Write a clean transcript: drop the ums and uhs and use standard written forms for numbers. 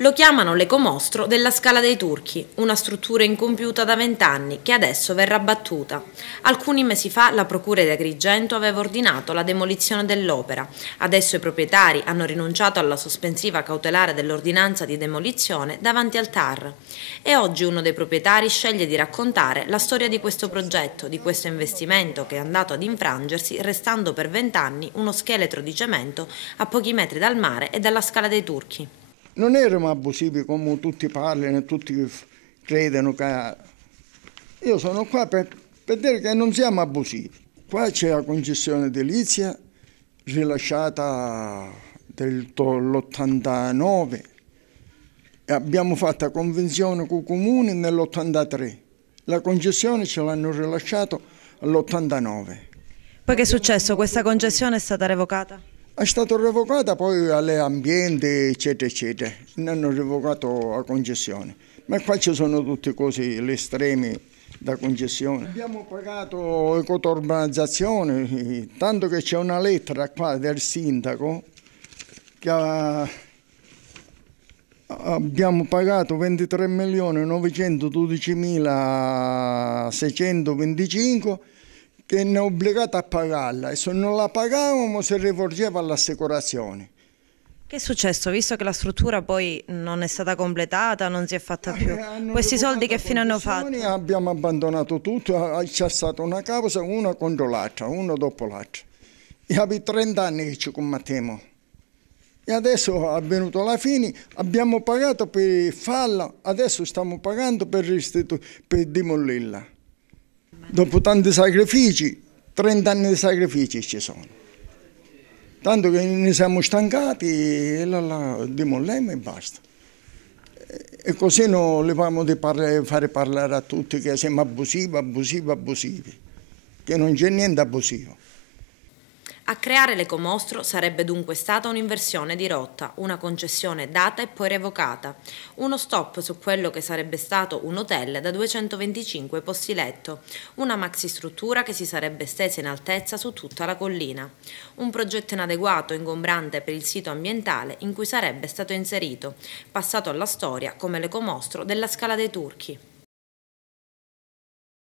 Lo chiamano l'ecomostro della Scala dei Turchi, una struttura incompiuta da 20 anni che adesso verrà abbattuta. Alcuni mesi fa la Procura di Agrigento aveva ordinato la demolizione dell'opera. Adesso i proprietari hanno rinunciato alla sospensiva cautelare dell'ordinanza di demolizione davanti al TAR. E oggi uno dei proprietari sceglie di raccontare la storia di questo progetto, di questo investimento che è andato ad infrangersi, restando per 20 anni uno scheletro di cemento a pochi metri dal mare e dalla Scala dei Turchi. Non erano abusivi come tutti parlano e tutti credono che... Io sono qua per dire che non siamo abusivi. Qua c'è la concessione edilizia rilasciata dell'89 e abbiamo fatto la convenzione con i comuni nell'83. La concessione ce l'hanno rilasciata all'89. Poi che è successo? Questa concessione è stata revocata? È stata revocata poi alle ambiente, eccetera, eccetera. Ne hanno revocato la concessione. Ma qua ci sono tutte cose, le estreme da concessione. Abbiamo pagato ecoturbanizzazione, tanto che c'è una lettera qua del sindaco che abbiamo pagato 23.912.625 che ne è obbligato a pagarla e se non la pagavamo si rivolgeva all'assicurazione. Che è successo? Visto che la struttura poi non è stata completata, non si è fatta più. Questi soldi che fine hanno fatto? Abbiamo abbandonato tutto, c'è stata una causa una contro l'altra, una dopo l'altra. E abbiamo 30 anni che ci combattiamo. E adesso è venuto alla fine, abbiamo pagato per farla, adesso stiamo pagando per demolirla. Dopo tanti sacrifici, 30 anni di sacrifici ci sono. Tanto che ne siamo stancati e la demoliamo e basta. E così non volevamo fare parlare a tutti che siamo abusivi, che non c'è niente abusivo. A creare l'ecomostro sarebbe dunque stata un'inversione di rotta, una concessione data e poi revocata, uno stop su quello che sarebbe stato un hotel da 225 posti letto, una maxistruttura che si sarebbe stesa in altezza su tutta la collina, un progetto inadeguato e ingombrante per il sito ambientale in cui sarebbe stato inserito, passato alla storia come l'ecomostro della Scala dei Turchi.